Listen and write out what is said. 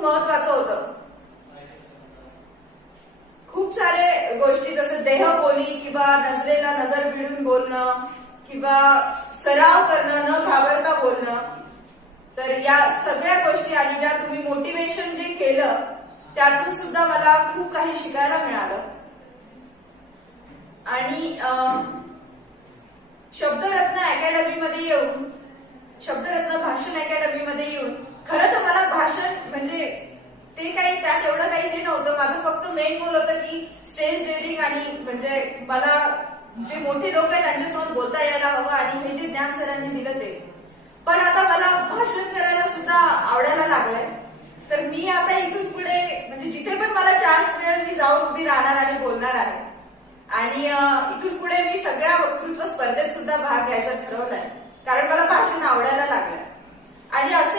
खूप महत्वाचं होतं. खूप सारे गोष्टी जसं देहबोली किंवा नजरेला नजर भिडून बोलणं किंवा सराव करणं, न घाबरता बोलणं, तर या सगळ्या गोष्टी आणि ज्या तुम्ही मोटिवेशन जे केलं त्यातून सुद्धा मला खूप काही शिकायला मिळालं. आणि शब्दरत्न अकॅडमीमध्ये येऊन, शब्दरत्न भाषण अकॅडमीमध्ये येऊन खरं तर मला भाषण म्हणजे ते काही त्यात एवढं काही हे नव्हतं. माझं फक्त मेन गोल होतं की स्टेज डेअरिंग आणि म्हणजे मला जे मोठे लोक आहेत त्यांच्यासमोर बोलता यायला हवं आणि हे जे ज्ञान सरांनी दिलं ते. पण आता मला भाषण करायला सुद्धा आवडायला लागलंय. तर मी आता इथून पुढे म्हणजे जिथे पण मला चान्स मिळेल मी जाऊन उभी राहणार आणि बोलणार आहे. आणि इथून पुढे मी सगळ्या वक्तृत्व स्पर्धेत सुद्धा भाग घ्यायचा ठरवलाय, कारण मला भाषण आवडायला लागलंय. आणि असे